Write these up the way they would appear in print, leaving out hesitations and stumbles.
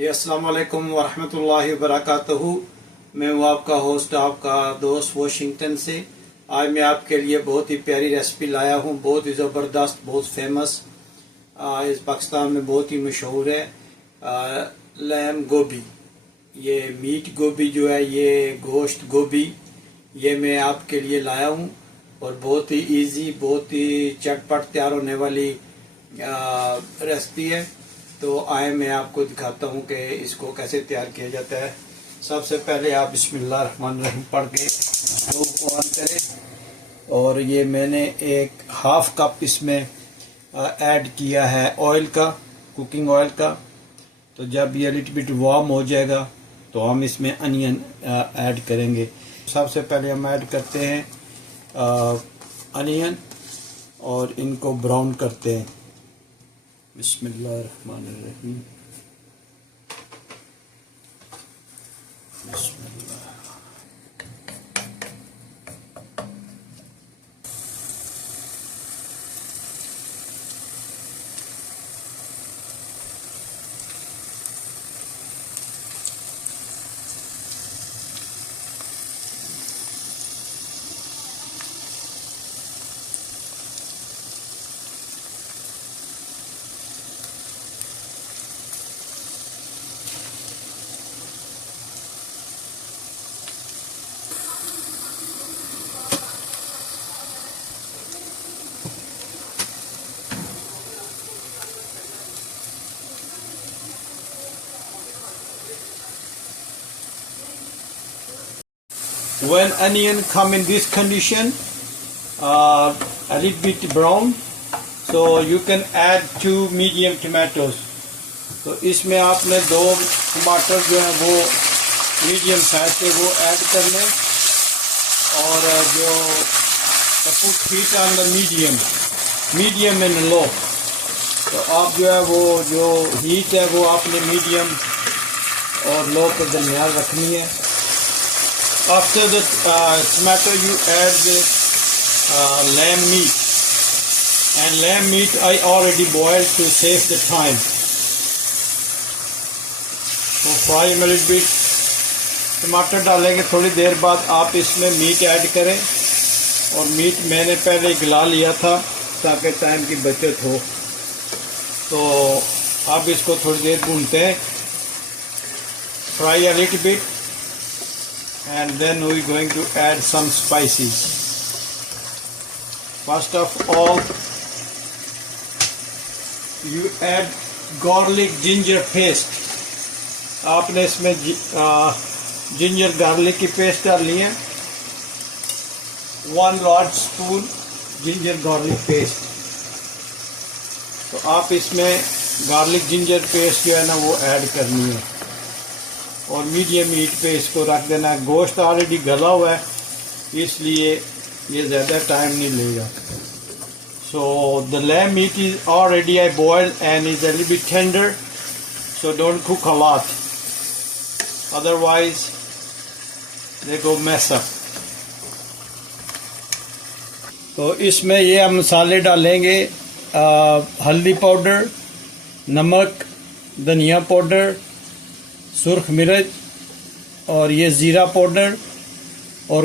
ये अस्सलाम वालेकुम वरहमतुल्लाहि वबरकातुहू। मैं हूँ आपका होस्ट, आपका दोस्त वाशिंगटन से। आज मैं आपके लिए बहुत ही प्यारी रेसिपी लाया हूँ, बहुत ही ज़बरदस्त, बहुत फेमस, इस पाकिस्तान में बहुत ही मशहूर है। लैम गोभी, ये मीट गोभी जो है, ये गोश्त गोभी, ये मैं आपके लिए लाया हूँ और बहुत ही इजी, बहुत ही चटपट तैयार होने वाली रेसिपी है। तो आए मैं आपको दिखाता हूँ कि इसको कैसे तैयार किया जाता है। सबसे पहले आप बिस्मिल्लाहिर्रहमानिर्रहीम पढ़ के स्टोव को ऑन करें और ये मैंने एक हाफ कप इसमें ऐड किया है ऑयल का, कुकिंग ऑयल का। तो जब ये लिटिल बिट वार्म हो जाएगा तो हम इसमें अनियन ऐड करेंगे। सबसे पहले हम ऐड करते हैं अनियन और इनको ब्राउन करते हैं। बिस्मिल्लाहिर्रहमानिर्रहीम, बिस्मिल्लाह। When onion come in this condition, a little bit brown, so you can add 2 medium tomatoes. तो इसमें आपने 2 टमाटर जो है वो मीडियम साइज के वो ऐड करने, और जो put heat on the medium and low। तो आप जो है वो जो हीट है वो आपने मीडियम और लो के दरमियान रखनी है। After the tomato, you add the lamb meat, and lamb meat I already boiled to save the time. So fry a little bit। टमाटर डालेंगे थोड़ी देर बाद आप इसमें मीट ऐड करें, और मीट मैंने पहले गला लिया था ताकि टाइम की बचत हो। तो आप इसको थोड़ी देर भूनते हैं, fry a little bit, and then we're going to add some spices। First of all, you add garlic ginger paste। आपने इसमें जिंजर गार्लिक की पेस्ट डालनी है, 1 large spoon ginger garlic paste. तो आप इसमें गार्लिक जिंजर पेस्ट जो है ना वो ऐड करनी है, और मीडियम हीट पे इसको रख देना। गोश्त ऑलरेडी गला हुआ है, इसलिए ये ज़्यादा टाइम नहीं लेगा। So the lamb meat is already I boiled and is a little bit tender, so don't cook a lot, otherwise they go mess up. तो इसमें ये हम मसाले डालेंगे, हल्दी पाउडर, नमक, धनिया पाउडर, सुर्ख मिर्च, और ये ज़ीरा पाउडर, और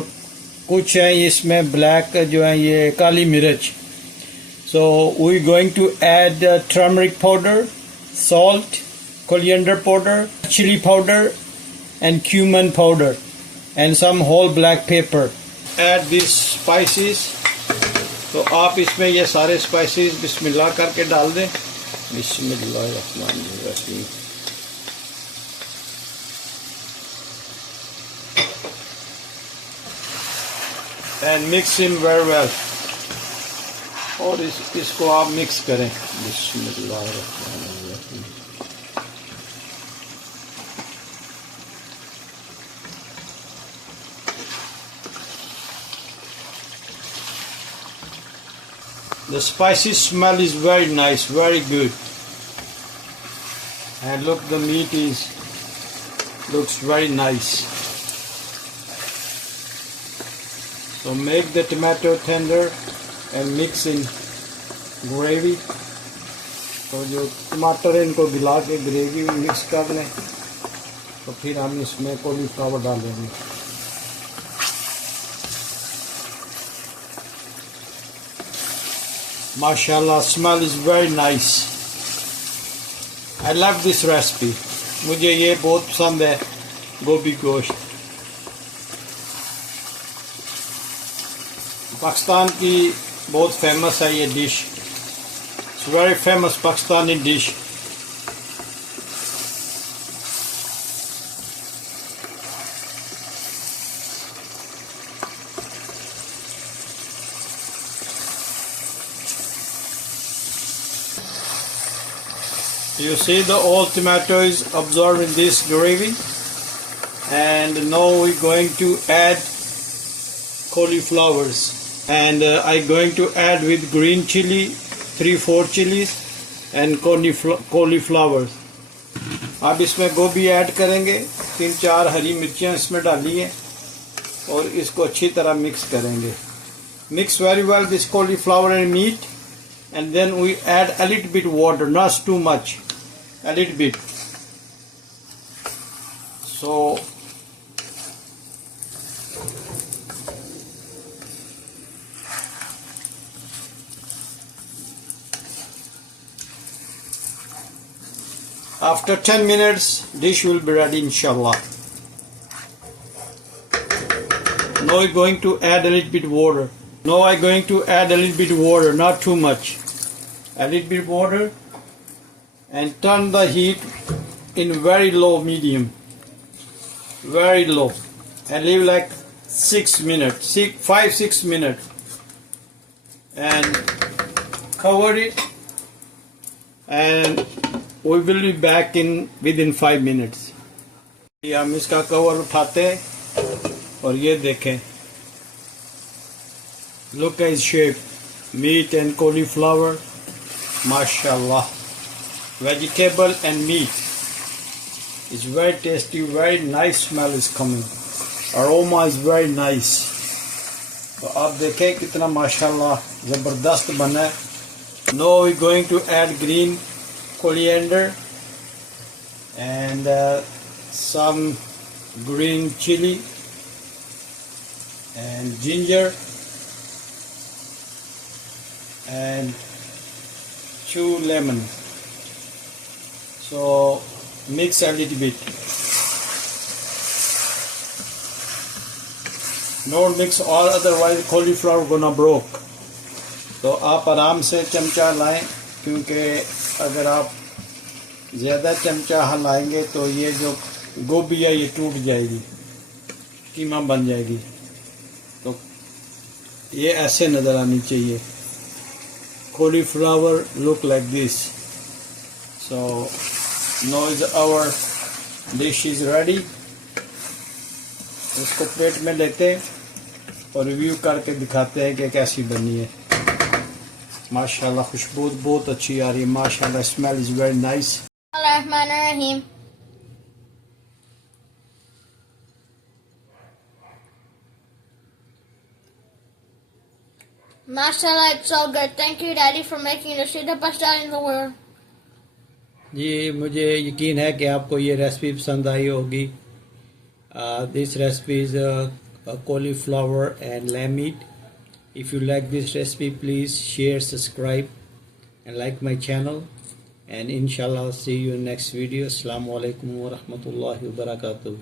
कुछ है इसमें ब्लैक जो है ये काली मिर्च। So we going to add turmeric powder, salt, coriander powder, chilli powder and cumin powder and some whole black pepper. Add this spices. तो आप इसमें ये सारे स्पाइसेस बिस्मिल्लाह करके डाल दें। बिस्मिल्लाहिर्रहमानिर्रहीम। And mix him very well, और इसको आप मिक्स करें। बिस्मिल्लाहिर्रहमानिर्रहीम। The spicy smell is very nice, very good, and look, the meat looks very nice। So make the tomato tender and mix in gravy। तो तो जो टमाटर है इनको गिला के ग्रेवी में मिक्स कर लें, तो फिर हम इसमें कॉलीफ्लावर डालेंगे। माशाल्लाह, smell is very nice. I love this recipe. मुझे ये बहुत पसंद है, गोभी गोश्त। पाकिस्तान की बहुत फेमस है ये dish. It's very famous Pakistani dish. You see the all tomato is absorbed in this gravy, and now we're going to add cauliflowers, and I'm going to add with green chili 3-4 chilies and cauliflowers. अब इसमें गोभी add करेंगे, 3-4 हरी मिर्चियाँ इसमें डाली हैं और इसको अच्छी तरह मिक्स करेंगे। Mix very well this cauliflower and meat, and then we add a little bit water, not too much, a little bit. So after 10 minutes dish will be ready, inshallah. Now we're going to add a little bit water. Now I'm going to add a little bit water, not too much. A little bit water, and turn the heat in very low medium, very low, and leave like 6 minutes, 5-6 minutes, and cover it, and we will be back in within 5 minutes. हम इसका cover उठाते हैं और ये देखें, look at its shape, meat and cauliflower, mashallah. Vegetable and meat is very tasty, very nice smell is coming, aroma is very nice. तो आप देखें कितना माशाल्लाह ज़बरदस्त बना है। Now we're going to add green coriander and some green chili and ginger and 2 lemon. So mix a little bit. Don't mix all, otherwise cauliflower gonna broke. तो आप आराम से चमचा लाएं, क्योंकि अगर आप ज़्यादा चमचा हिलाएंगे तो ये जो गोभी है ये टूट जाएगी, कीमा बन जाएगी। तो ये ऐसे नज़र आनी चाहिए। Cauliflower look like this. So now is our dish is ready. इसको प्लेट में लेते हैं और रिव्यू करके दिखाते हैं कि कैसी बनी है। माशाल्लाह खुशबू बहुत अच्छी आ रही है, माशाल्लाह smell is very nice. Bismillahirrahmanirrahim. Mashallah, it's so good. Thank you, Daddy, for making it. You're the best dad in the world. जी, मुझे यकीन है कि आपको ये रेसिपी पसंद आई होगी। This recipe is cauliflower and lamb meat. If you like this recipe, please share, subscribe and like my channel, and inshallah I'll see you in next video. Assalamu alaikum wa rahmatullahi wa barakatuh.